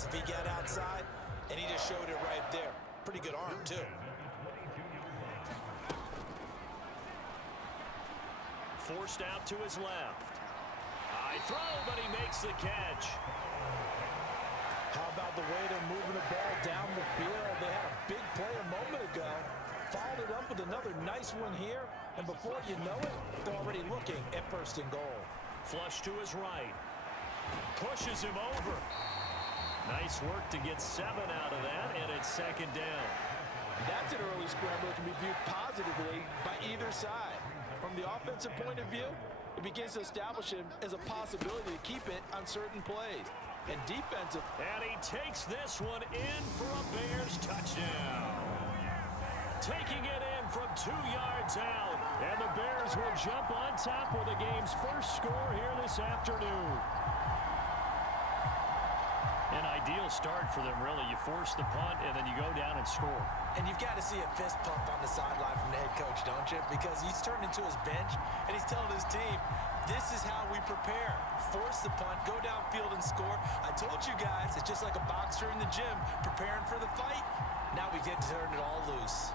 dangerous if he got outside, and he just showed it right there. Pretty good arm, too. Forced out to his left. High throw, but he makes the catch. How about the way they're moving the ball down the field? They had a big play a moment ago. Followed it up with another nice one here. And before you know it, they're already looking at first and goal. Flush to his right. Pushes him over. Nice work to get 7 out of that, and it's second down. That's an early scramble that can be viewed positively by either side. From the offensive point of view, it begins to establish him as a possibility to keep it on certain plays. And defensive. And he takes this one in for a Bears touchdown. Taking it in from 2 yards out. And the Bears will jump on top with the game's first score here this afternoon. An ideal start for them, really. You force the punt, and then you go down and score. And you've got to see a fist pump on the sideline from the head coach, don't you? Because he's turned into his bench, and he's telling his team, this is how we prepare. Force the punt, go downfield and score. I told you guys, it's just like a boxer in the gym preparing for the fight. Now we get to turn it all loose.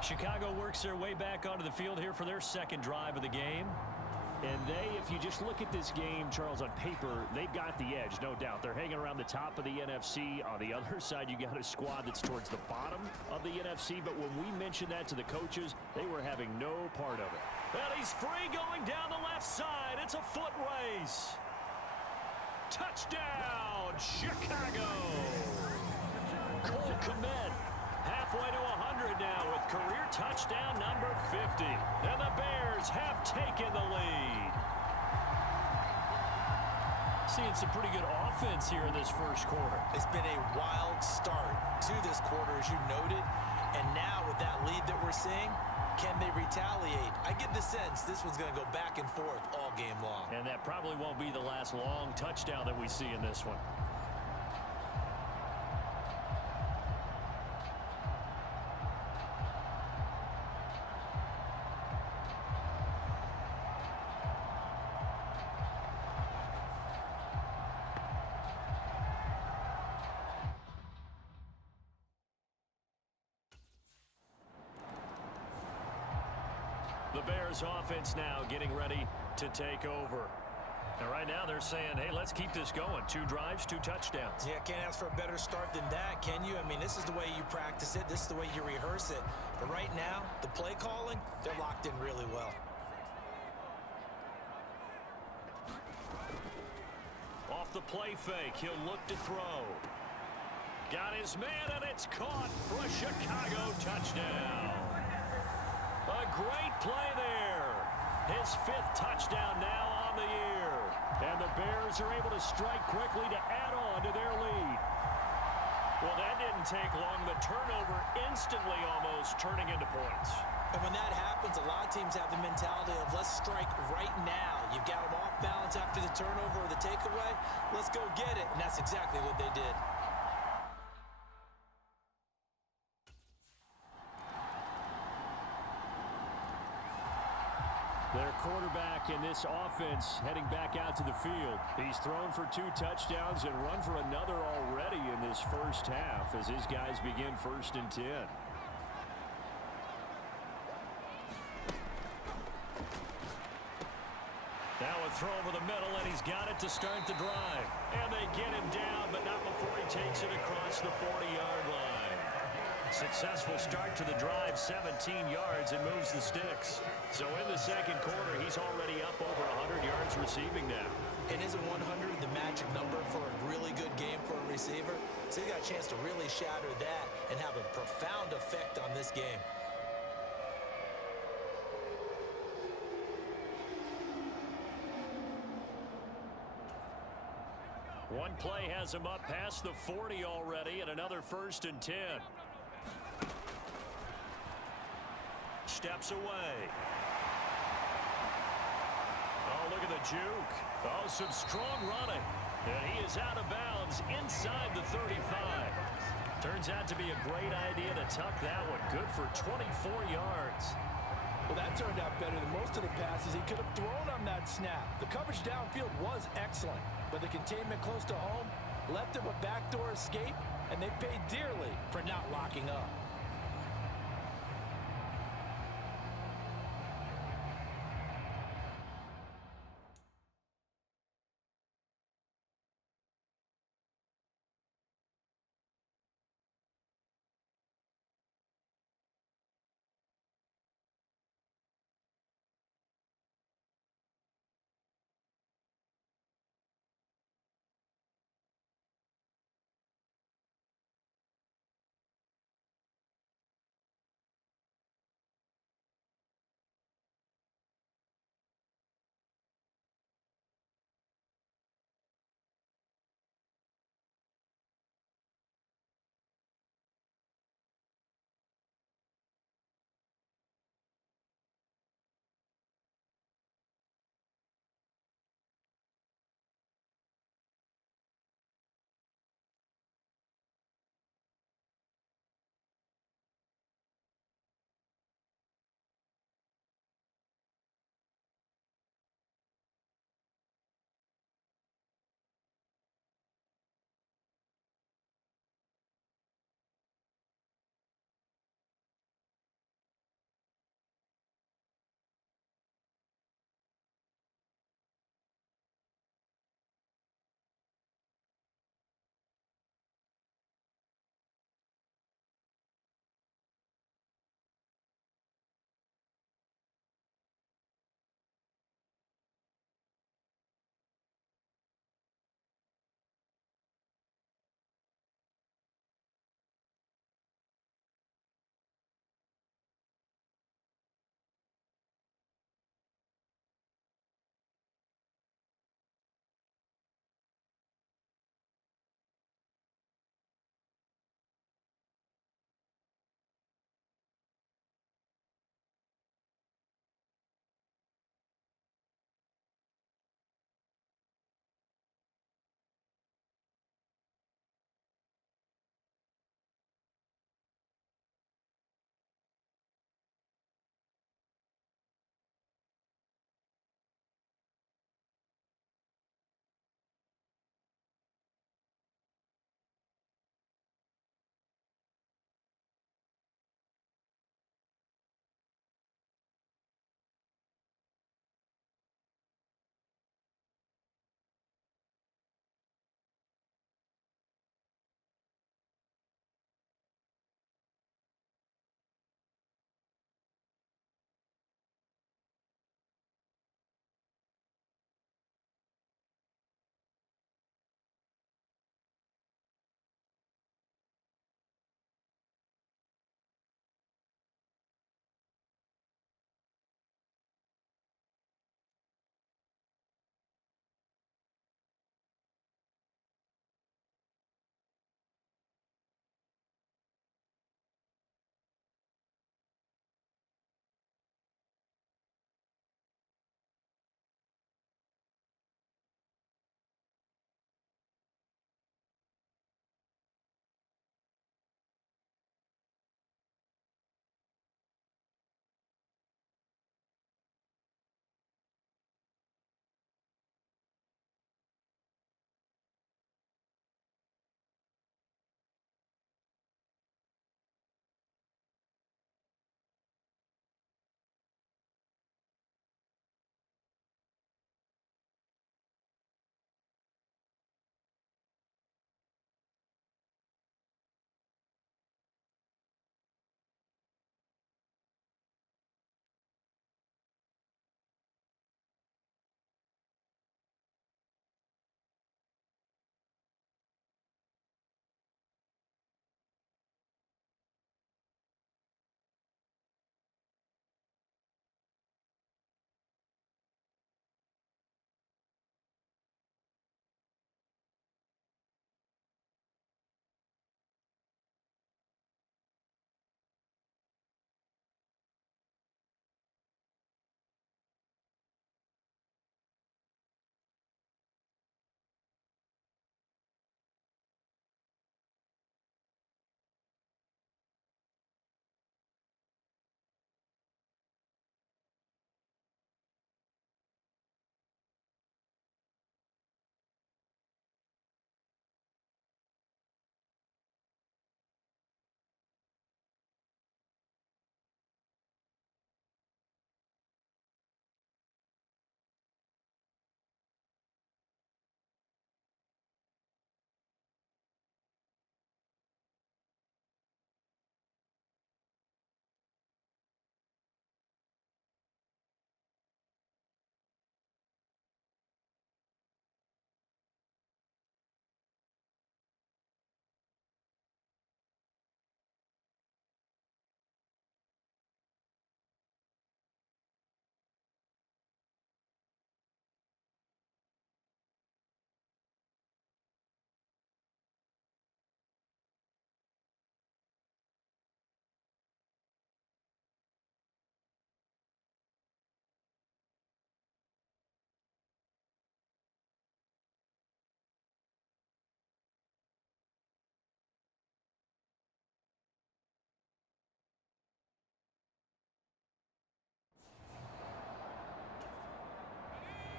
Chicago works their way back onto the field here for their second drive of the game. And if you just look at this game, Charles, on paper, they've got the edge, no doubt. They're hanging around the top of the NFC. On the other side, you got a squad that's towards the bottom of the NFC. But when we mentioned that to the coaches, they were having no part of it. And he's free going down the left side. It's a foot race. Touchdown, Chicago. Cole Kmet halfway to 100 now with career touchdown number 50. And the Bears have taken the lead. Seeing some pretty good offense here in this first quarter. It's been a wild start to this quarter, as you noted. And now with that lead that we're seeing, can they retaliate? I get the sense this one's going to go back and forth all game long. And that probably won't be the last long touchdown that we see in this one. The Bears offense now getting ready to take over. And right now they're saying, hey, let's keep this going. 2 drives, 2 touchdowns. Yeah, can't ask for a better start than that, can you? I mean, this is the way you practice it. This is the way you rehearse it. But right now, the play calling, they're locked in really well. Off the play fake, he'll look to throw. Got his man, and it's caught for a Chicago touchdown. A great play there. His 5th touchdown now on the year. And the Bears are able to strike quickly to add on to their lead. Well, that didn't take long. The turnover instantly almost turning into points. And when that happens, a lot of teams have the mentality of let's strike right now. You've got them off balance after the turnover or the takeaway. Let's go get it. And that's exactly what they did. Their quarterback in this offense heading back out to the field. He's thrown for 2 touchdowns and run for another already in this first half as his guys begin 1st and 10. Now a throw over the middle, and he's got it to start the drive. And they get him down, but not before he takes it across the 40-yard line. Successful start to the drive, 17 yards, and moves the sticks. So in the second quarter, he's already up over 100 yards receiving now. And isn't 100 the magic number for a really good game for a receiver. So he's got a chance to really shatter that and have a profound effect on this game. One play has him up past the 40 already, and another 1st and 10. Steps away. Oh, look at the juke. Oh, some strong running. And he is out of bounds inside the 35. Turns out to be a great idea to tuck that one. Good for 24 yards. Well, that turned out better than most of the passes he could have thrown on that snap. The coverage downfield was excellent, but the containment close to home left him a backdoor escape, and they paid dearly for not locking up.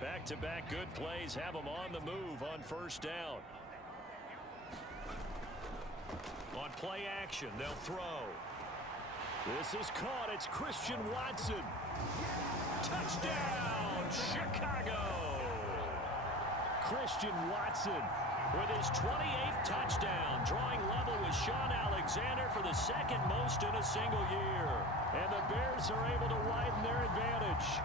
Back-to-back good plays have them on the move on first down. On play action, they'll throw. This is caught. It's Christian Watson. Touchdown, Chicago! Christian Watson with his 28th touchdown, drawing level with Sean Alexander for the second most in a single year. And the Bears are able to widen their advantage.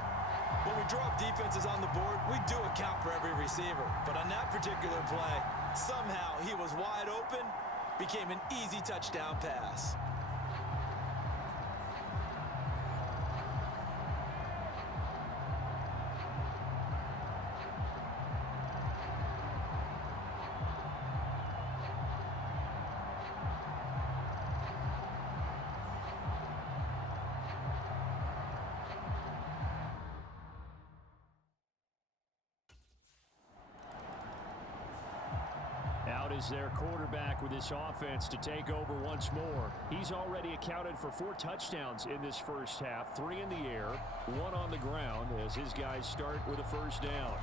When we draw up defenses on the board, we do account for every receiver. But on that particular play, somehow he was wide open, became an easy touchdown pass. Out is their quarterback with this offense to take over once more. He's already accounted for 4 touchdowns in this first half, 3 in the air, 1 on the ground as his guys start with a first down.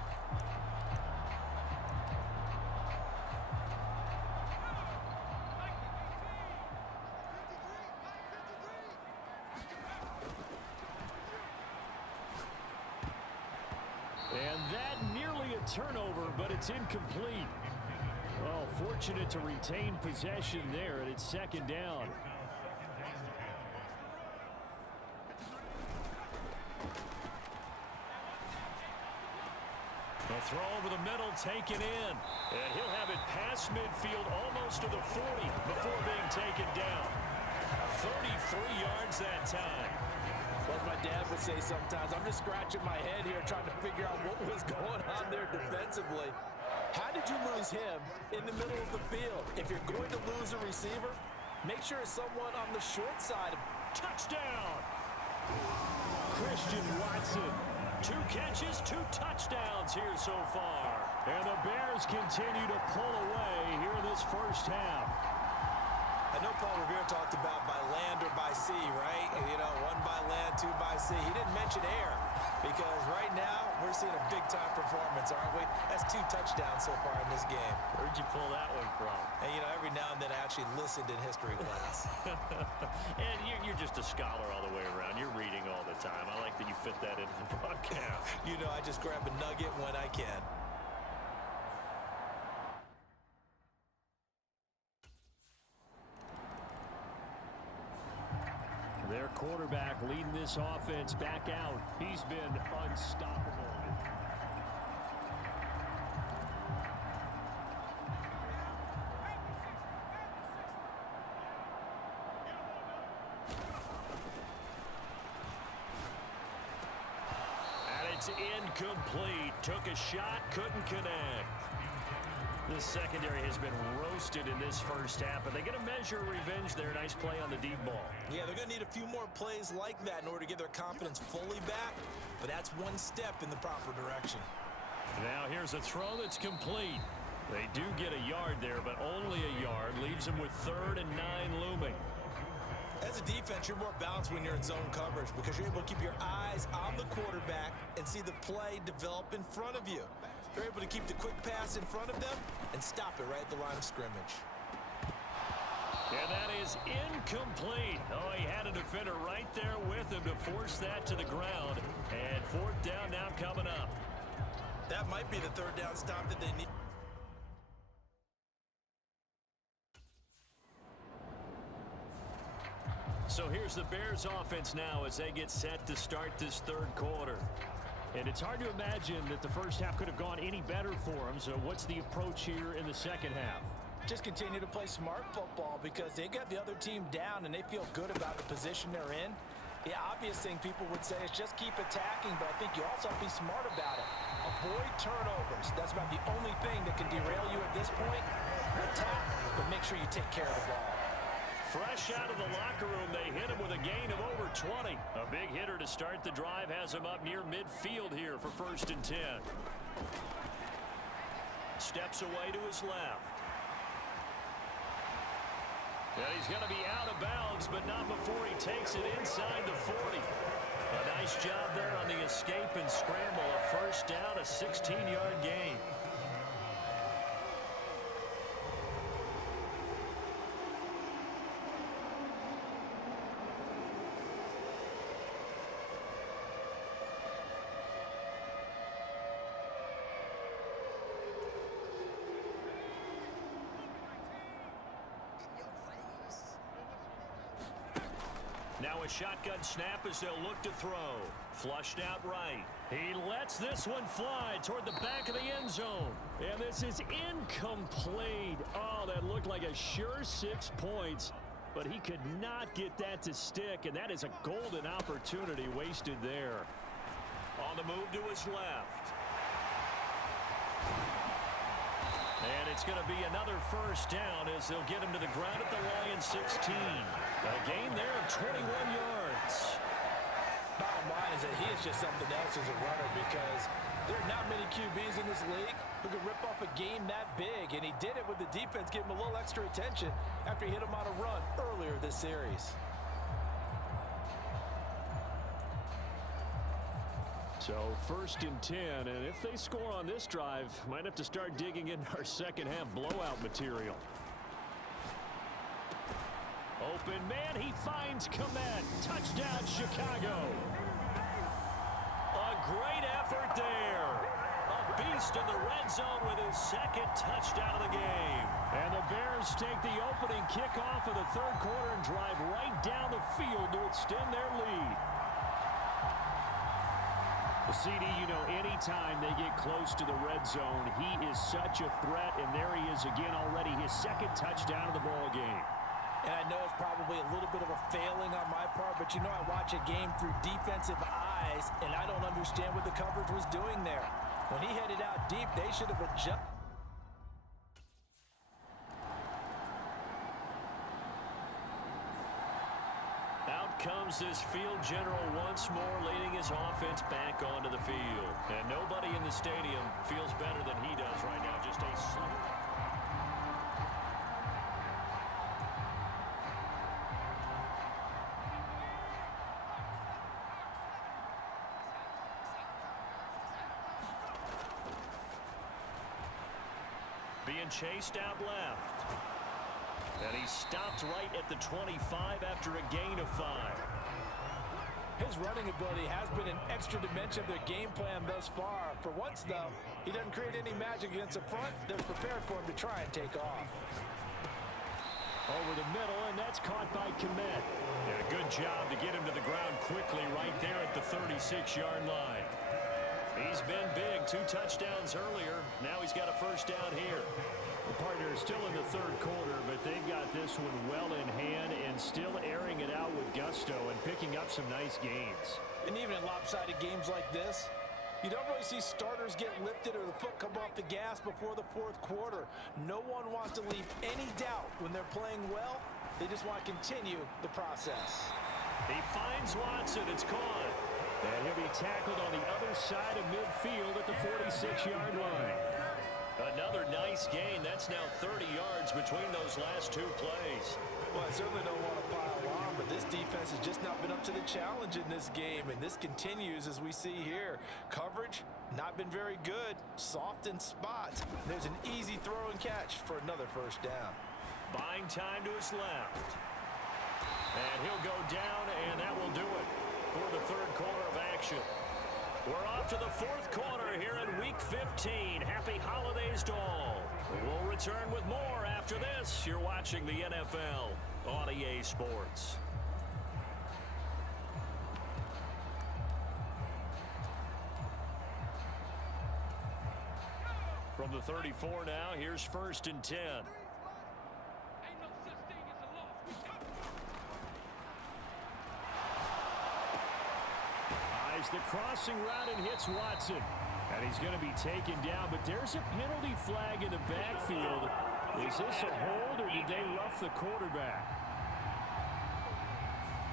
And that nearly a turnover, but it's incomplete. Oh, fortunate to retain possession there, and it's second down. The throw over the middle taken in. And he'll have it past midfield almost to the 40 before being taken down. 33 yards that time. Like my dad would say sometimes, I'm just scratching my head here trying to figure out what was going on there defensively. How did you lose him in the middle of the field? If you're going to lose a receiver, make sure it's someone on the short side. Touchdown! Christian Watson. 2 catches, 2 touchdowns here so far. And the Bears continue to pull away here in this first half. I know Paul Revere talked about by land or by sea, right? You know, 1 by land, 2 by sea. He didn't mention air because right now we're seeing a big-time performance, aren't we? That's 2 touchdowns so far in this game. Where'd you pull that one from? And, you know, every now and then I actually listened in history class. And you're just a scholar all the way around. You're reading all the time. I like that you fit that into the broadcast. You know, I just grab a nugget when I can. Their quarterback leading this offense back out. He's been unstoppable. And it's incomplete. Took a shot, couldn't connect. This secondary has been roasted in this first half, but they're going to measure revenge there. Nice play on the deep ball. Yeah, they're going to need a few more plays like that in order to get their confidence fully back, but that's one step in the proper direction. Now here's a throw that's complete. They do get a yard there, but only a yard. Leaves them with 3rd and 9 looming. As a defense, you're more balanced when you're in zone coverage because you're able to keep your eyes on the quarterback and see the play develop in front of you. They're able to keep the quick pass in front of them and stop it right at the line of scrimmage. And that is incomplete. Oh, he had a defender right there with him to force that to the ground. And 4th down now coming up. That might be the 3rd down stop that they need. So here's the Bears offense now as they get set to start this 3rd quarter. And it's hard to imagine that the first half could have gone any better for them. So what's the approach here in the second half? Just continue to play smart football because they got the other team down and they feel good about the position they're in. The obvious thing people would say is just keep attacking, but I think you also have to be smart about it. Avoid turnovers. That's about the only thing that can derail you at this point. Attack, but make sure you take care of the ball. Fresh out of the locker room, they hit him with a gain of over 20. A big hitter to start the drive has him up near midfield here for 1st and 10. Steps away to his left. And he's going to be out of bounds, but not before he takes it inside the 40. A nice job there on the escape and scramble. A first down, a 16-yard gain. Now a shotgun snap as they'll look to throw. Flushed out right. He lets this one fly toward the back of the end zone. And this is incomplete. Oh, that looked like a sure 6 points. But he could not get that to stick, and that is a golden opportunity wasted there. On the move to his left. And it's going to be another first down as they'll get him to the ground at the Lions 16. A gain there of 21 yards. Bottom line is that he is just something else as a runner because there are not many QBs in this league who can rip off a game that big, and he did it with the defense giving him a little extra attention after he hit him on a run earlier this series. So 1st and 10, and if they score on this drive, might have to start digging into our second half blowout material. Open man, he finds Komet. Touchdown, Chicago. A great effort there. A beast in the red zone with his second touchdown of the game. And the Bears take the opening kickoff of the third quarter and drive right down the field to extend their lead. CD, you know, anytime they get close to the red zone, he is such a threat, and there he is again already, his second touchdown of the ball game. And I know it's probably a little bit of a failing on my part, but you know I watch a game through defensive eyes, and I don't understand what the coverage was doing there. When he headed out deep, they should have adjusted. Comes this field general once more, leading his offense back onto the field. And nobody in the stadium feels better than he does right now. Just a slow. Being chased out left. And he stopped right at the 25 after a gain of 5. His running ability has been an extra dimension of their game plan thus far. For once, though, he doesn't create any magic against the front. They're prepared for him to try and take off. Over the middle, and that's caught by Komet. And a good job to get him to the ground quickly right there at the 36-yard line. He's been big, 2 touchdowns earlier. Now he's got a first down here. The partner is still in the third quarter, but they've got this one well in hand and still airing it out with gusto and picking up some nice gains. And even in lopsided games like this, you don't really see starters get lifted or the foot come off the gas before the fourth quarter. No one wants to leave any doubt when they're playing well. They just want to continue the process. He finds Watson. It's caught. And he'll be tackled on the other side of midfield at the 46-yard line. Another nice gain. That's now 30 yards between those last 2 plays. Well, I certainly don't want to pile on, but this defense has just not been up to the challenge in this game, and this continues as we see here. Coverage, not been very good. Soft in spots. There's an easy throw and catch for another first down. Buying time to his left. And he'll go down, and that will do it for the third quarter of action. We're off to the fourth quarter here in Week 15. Happy holidays to all. We'll return with more after this. You're watching the NFL on EA Sports. From the 34 now, here's 1st and 10. The crossing route and hits Watson. And he's going to be taken down, but there's a penalty flag in the backfield. Is this a hold, or did they rough the quarterback?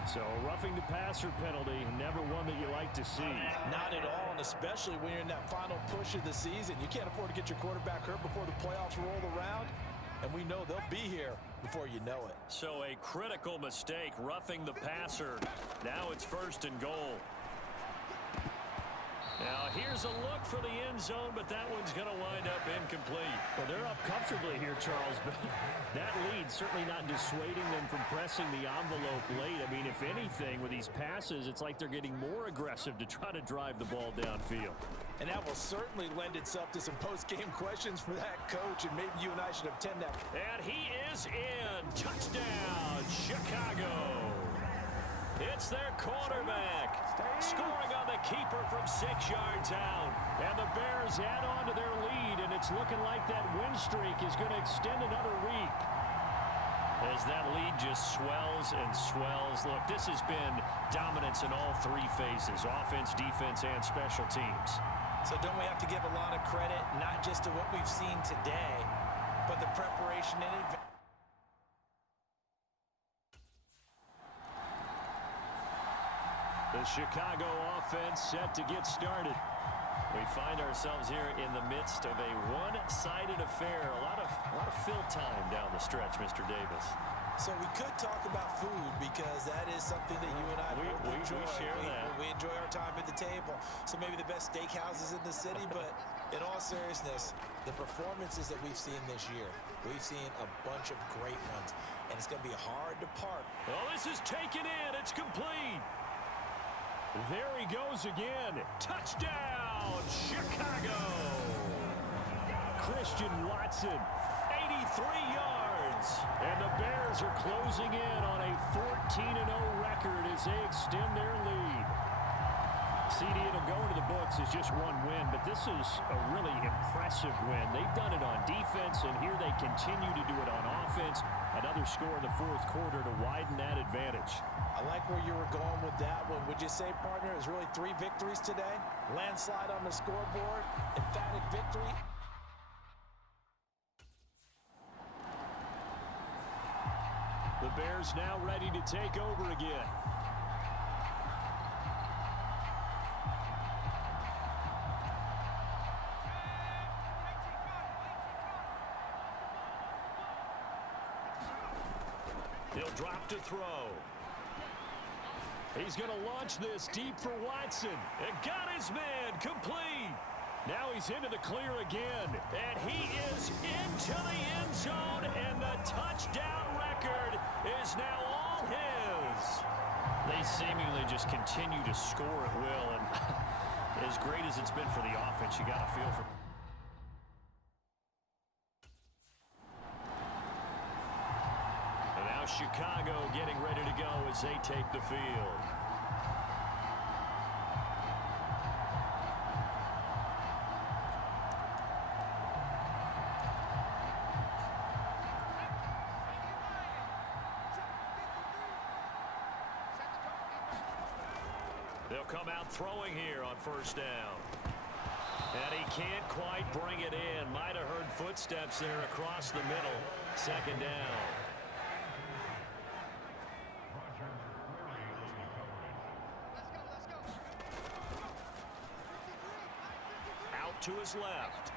So, roughing the passer penalty, never one that you like to see. Not at all, and especially when you're in that final push of the season. You can't afford to get your quarterback hurt before the playoffs roll around, and we know they'll be here before you know it. So, a critical mistake, roughing the passer. Now it's 1st and goal. Now here's a look for the end zone, but that one's going to wind up incomplete. Well, they're up comfortably here, Charles, but that lead certainly not dissuading them from pressing the envelope late. I mean, if anything, with these passes, it's like they're getting more aggressive to try to drive the ball downfield. And that will certainly lend itself to some post-game questions for that coach, and maybe you and I should attend that. And he is in. Touchdown, Chicago. It's their quarterback, scoring on the keeper from 6 yards out. And the Bears add on to their lead, and it's looking like that win streak is going to extend another week. As that lead just swells and swells. Look, this has been dominance in all three phases, offense, defense, and special teams. So don't we have to give a lot of credit, not just to what we've seen today, but the preparation in advance? The Chicago offense set to get started. We find ourselves here in the midst of a one-sided affair. A lot of fill time down the stretch, Mr. Davis. So we could talk about food because that is something that you and I enjoy. We share that. We enjoy our time at the table. So maybe the best steakhouses in the city, but in all seriousness, the performances that we've seen this year, we've seen a bunch of great ones, and it's going to be hard to park. Well, this is taken in. It's complete. There he goes again. Touchdown, Chicago. Christian Watson, 83 yards. And the Bears are closing in on a 14-0 record as they extend their lead. CD, it'll go into the books as just one win, but this is a really impressive win. They've done it on defense, and here they continue to do it on offense. Another score in the fourth quarter to widen that advantage. I like where you were going with that one. Would you say, partner, it was really 3 victories today? Landslide on the scoreboard, emphatic victory. The Bears now ready to take over again. He'll drop to throw. He's going to launch this deep for Watson. And got his man complete. Now he's into the clear again. And he is into the end zone. And the touchdown record is now all his. They seemingly just continue to score at will. And as great as it's been for the offense, you got to feel for Chicago getting ready to go as they take the field. They'll come out throwing here on first down. And he can't quite bring it in. Might have heard footsteps there across the middle. Second down. To his left.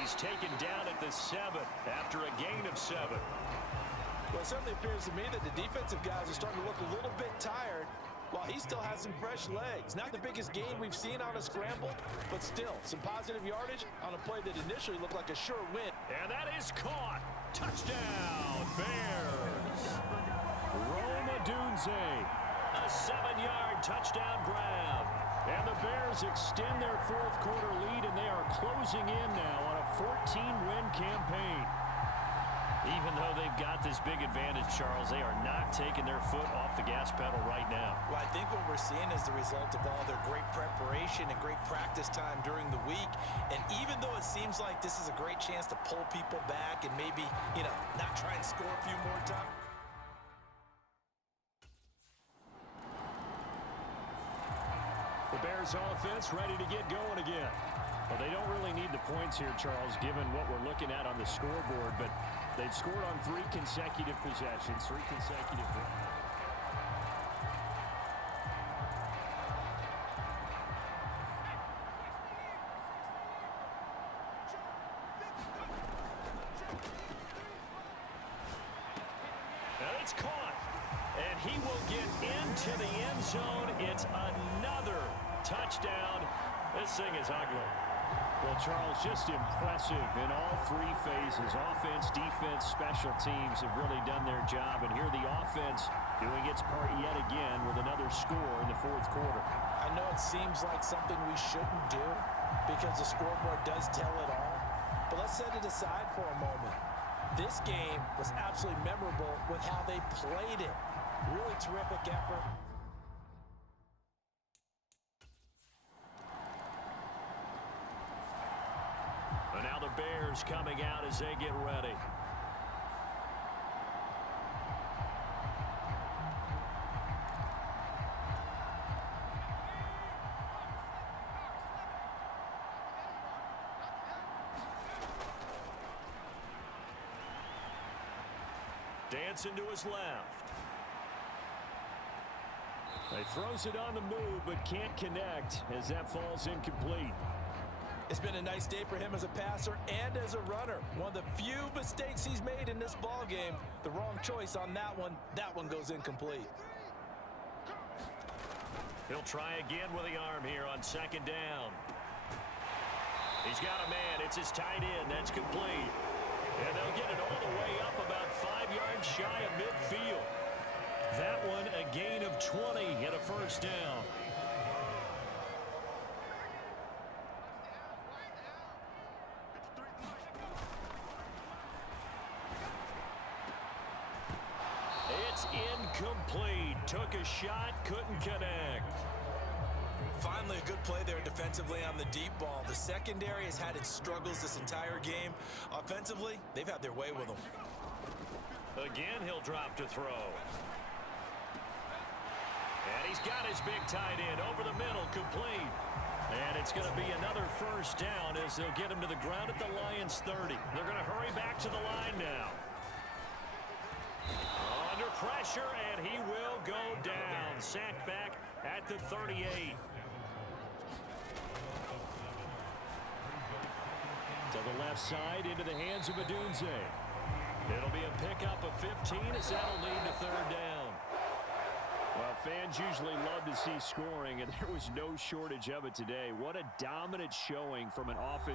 He's taken down at the 7 after a gain of 7. Well, it certainly appears to me that the defensive guys are starting to look a little bit tired while he still has some fresh legs. Not the biggest gain we've seen on a scramble, but still some positive yardage on a play that initially looked like a sure win. And that is caught. Touchdown, Bears. Roma Dunze, a 7-yard touchdown grab. And the Bears extend their fourth quarter lead, and they are closing in now on a 14-win campaign. Even though they've got this big advantage, Charles, they are not taking their foot off the gas pedal right now. Well, I think what we're seeing is the result of all their great preparation and great practice time during the week. And even though it seems like this is a great chance to pull people back and maybe, not try and score a few more times. The Bears offense ready to get going again. Well, they don't really need the points here, Charles, given what we're looking at on the scoreboard, but they've scored on 3 consecutive possessions, 3 consecutive drives. And it's caught. And he will get into the end zone. It's another touchdown. This thing is ugly. Well, Charles, just impressive in all three phases. Offense, defense, special teams have really done their job. And here the offense doing its part yet again with another score in the fourth quarter. I know it seems like something we shouldn't do because the scoreboard does tell it all. But let's set it aside for a moment. This game was absolutely memorable with how they played it. Really terrific effort. And now the Bears coming out as they get ready. Dancing to his left. He throws it on the move but can't connect as that falls incomplete. It's been a nice day for him as a passer and as a runner. One of the few mistakes he's made in this ball game. The wrong choice on that one. That one goes incomplete. He'll try again with the arm here on second down. He's got a man. It's his tight end. That's complete. And they'll get it all the way up about 5 yards shy of midfield. That one a gain of 20 and a first down. It's incomplete. Took a shot, couldn't connect. Finally, a good play there defensively on the deep ball. The secondary has had its struggles this entire game. Offensively, they've had their way with them. Again, he'll drop to throw. And he's got his big tight end over the middle, complete. And it's going to be another first down as they'll get him to the ground at the Lions' 30. They're going to hurry back to the line now. Under pressure, and he will go down. Sacked back at the 38. To the left side, into the hands of Adunze. It'll be a pickup of 15 as that'll lead to third down. Well, fans usually love to see scoring, and there was no shortage of it today. What a dominant showing from an offense.